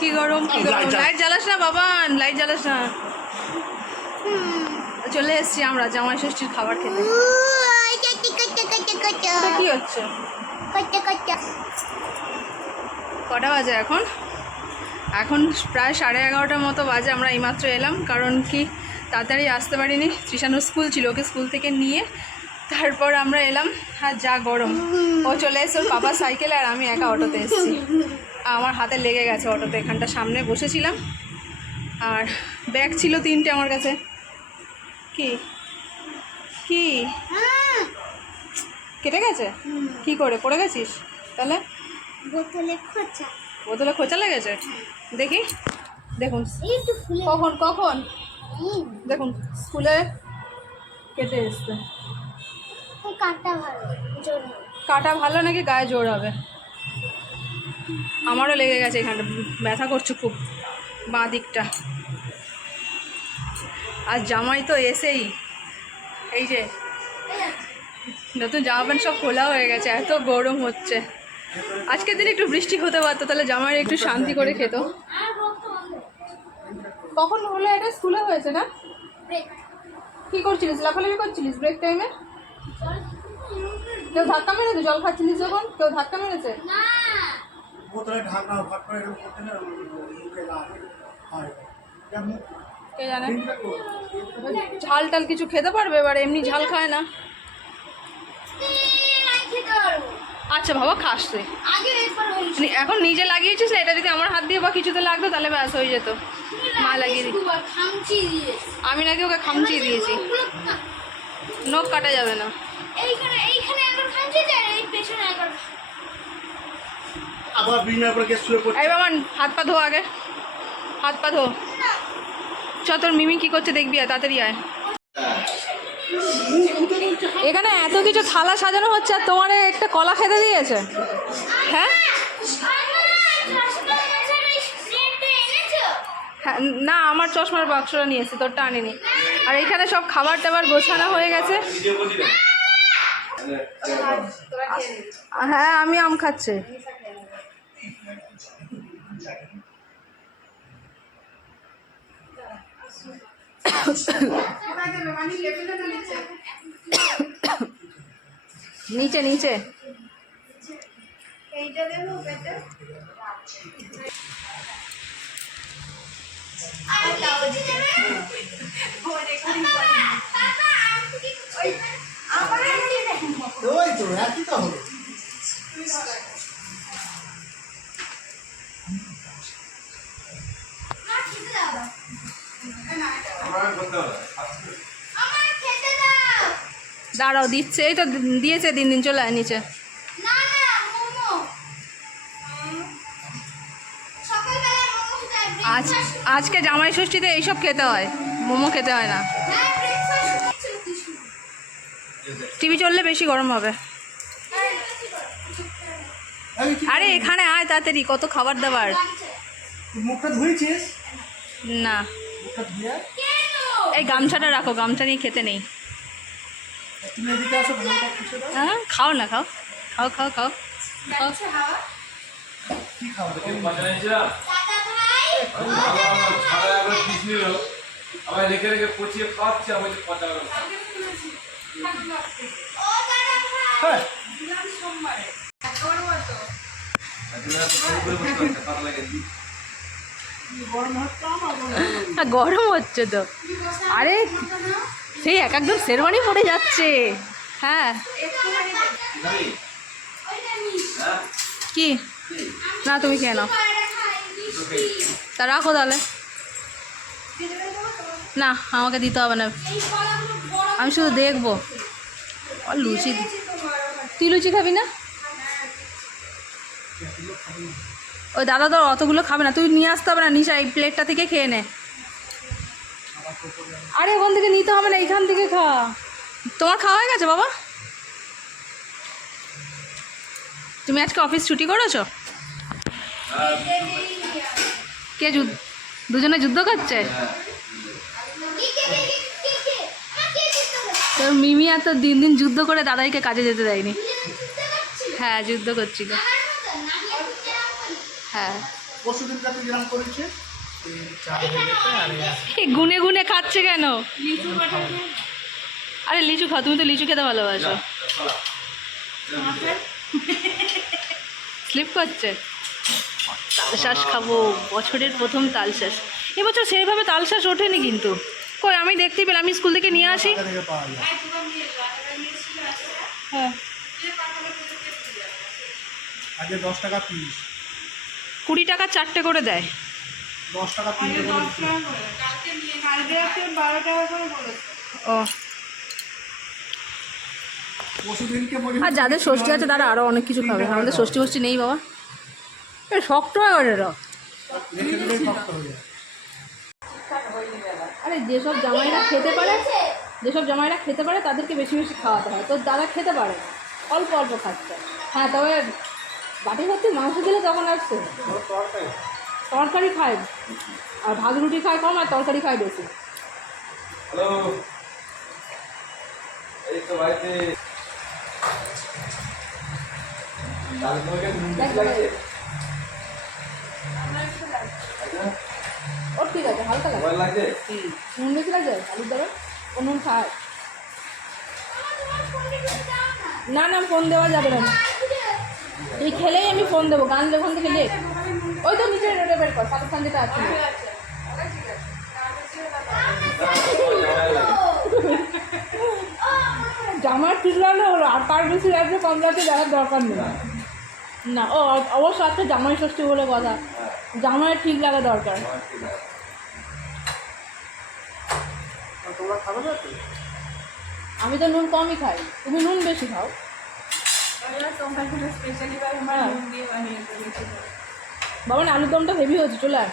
কি গরম কি গরম। লাইট জ্বালাস না বাবা লাইট জ্বালাস না। চলে এসেছি আমরা জামাই ষষ্ঠীর খাবার খেতে। কি হচ্ছে? কটা বাজে এখন? এখন প্রায় সাড়ে এগারোটার মতো বাজে আমরা এইমাত্র এলাম। কারণ কি তাড়াতাড়ি আসতে পারিনি। তৃষানোর স্কুল ছিল ওকে স্কুল থেকে নিয়ে তারপর আমরা এলাম। আর যা গরম। ও চলে এসে ওর বাবা সাইকেলে আর আমি একা অটোতে এসেছি। আমার হাতে লেগে গেছে অটোতে এখানটা সামনে বসেছিলাম। আর ব্যাগ ছিল তিনটে আমার কাছে। কি? কি? কেটে গেছে? কি করে? পড়ে গেছিস? তাহলে? বোতলে খোঁচা। বোতলে খোঁচা লেগেছে? দেখি। দেখুন। কখন? কখন? দেখুন স্কুলে কেটে এসছে। কাটা ভালো কাটা ভালো নাকি গায়ে জোর হবে? আমারও লেগে গেছে এখানটা। ব্যথা করছে খুব বাঁ দিকটা। আর জামাই তো এসেই। এই যে নতুন জামা প্যান্ট সব খোলা হয়ে গেছে এত গরম হচ্ছে। আজকের দিন একটু বৃষ্টি হতে পারতো তাহলে জামাই একটু শান্তি করে খেত। কখন হলো এটা? স্কুলে হয়েছে না? কি করছিলিস? লাফালাফি করছিলিস ব্রেক টাইমে কেউ ধাক্কা মেরেছে? জল খাচ্ছিলিস যখন? কেউ ধাক্কা মেরেছে? না। বোতলে ঢাকনা ভাট করে এরকম করতে না মুখে লাগে হয়। কে জানে? ঝাল টাল কিছু খেতে পারবে? এবার এমনি ঝাল খায় না। আচ্ছা বাবা খাস তুই। আগে এরপর হয়েছে নি- এখন নিজে লাগিয়েছিস না এটা যদি আমার হাত দিয়ে বা কিছুতে লাগতো তাহলে ব্যাস হয়ে যেত। মা লাগিয়ে দিই আমি নাকি ওকে খামচিয়ে দিয়েছি। নখ কাটা যাবে না। এইখানে এইখানে একবার খামচি দেয় এই পেছনে একবার। আবার বিনা করে গিয়ে শুয়ে পড়ছে। এই বাবা হাত পা ধো আগে। হাত পা ধো। চ তোর মিমি কি করছে দেখবি আয় তাড়াতাড়ি আয়। এখানে এত কিছু থালা সাজানো হচ্ছে আর তোমার একটা কলা খেতে দিয়েছে। হ্যাঁ? হ্যাঁ, না আমার চশমার বাক্সটা নিয়েছে তোরটা আনিনি। আর এখানে সব খাবার টাবার গোছানো হয়ে গেছে। হ্যাঁ আমি আম খাচ্ছি। নিচে নিচে। তো হলো আমার খেতে দাও দাঁড়াও দিচ্ছে। এই তো দিয়েছে দিন দিন চলে আয় নিচে। আজ আজকে জামাই ষষ্ঠীতে এইসব খেতে হয়। মোমো খেতে হয় না। হ্যাঁ টিভি চললে বেশি গরম হবে। আরে এখানে আয় তাড়াতাড়ি কত খাবার দাবার। মুখটা ধুয়েছিস? না। মুখটা ধুয়ে আয়। কেন? এই গামছাটা রাখো গামছা নিয়ে খেতে নেই। হ্যাঁ খাও না খাও। খাও খাও খাও। রেখে রেখে পচিয়ে খাওয়াচ্ছে কথা হ্যাঁ। গরম হচ্ছে তো। আরে সেই এক একজন শেরওয়ানি পড়ে যাচ্ছে। হ্যাঁ। ওইটা কি? না, তুমি খেয়ে নাও। তা রাখো তাহলে। না, আমাকে দিতে হবে না। আমি শুধু দেখব। লুচি তুই লুচি খাবি না? ওই দাদা তো অতগুলো খাবে না। তুই নিয়ে আসতে হবে না নিচে এই প্লেটটা থেকে খেয়ে নে। আরে ওখান থেকে নিতে হবে না, এইখান থেকে খা। তোমার খাওয়া হয়ে গেছে, বাবা? তুমি আজকে অফিস ছুটি করেছ? কে দুজনে যুদ্ধ করছে? তো মিমি আর তো দিন দিন যুদ্ধ করে দাদাইকে কাজে যেতে দেয়নি। হ্যাঁ যুদ্ধ করছিল হ্যাঁ। গুনে গুনে খাচ্ছে কেন? আরে লিচু খাও তুমি তো লিচু খেতে ভালোবাসো। স্লিপ করছে। তালশাঁস খাব বছরের প্রথম তালশাঁস এবছর সেইভাবে তালশাঁস ওঠেনি কিন্তু। কই আমি দেখতেই পেলাম আমি স্কুল থেকে নিয়ে আসি। যায়। হ্যাঁ আগে দশ টাকা পিস। কুড়ি টাকা চারটে করে দেয়। দশ টাকা। ও। আর যাদের ষষ্ঠী আছে, তারা আরও অনেক কিছু খাবে। আমাদের ষষ্ঠী ফষ্ঠী নেই, বাবা। শক্ত হয় যায় আরে, যেসব জামাইরা খেতে পারে, যেসব জামাইরা খেতে পারে, তাদেরকে বেশি বেশি খাওয়াতে হয়। তো দাদা খেতে পারে। অল্প অল্প খাচ্ছে। হ্যাঁ তবে বাটি ভর্তি মাংস দিলে তখন আসছে। তরকারি খায়। আর ভাত রুটি খায় কম আর তরকারি খায় বেশি। হ্যালো। এই তো লাগছে ওর ঠিক আছে হালকা লাগে লাগছে নুন বেশি লাগে আলুর দেবে ও খায় না না ফোন দেওয়া যাবে না তুই খেলেই আমি ফোন দেবো গান যখন থেকে লেখ ওই তো নিচে রোডে বের কর পাকিস্তান যেটা আছে জামার ঠিক লাগলে হলো আর কার বেশি লাগবে কম লাগবে দেখার দরকার নেই। না ও অবশ্য আজকে জামাই ষষ্ঠী বলে কথা। জামাই ঠিক লাগা দরকার। আমি তো নুন কমই খাই। তুমি নুন বেশি খাও। বাবা না আলুর দমটা হেভি হয়েছে চলে আয়।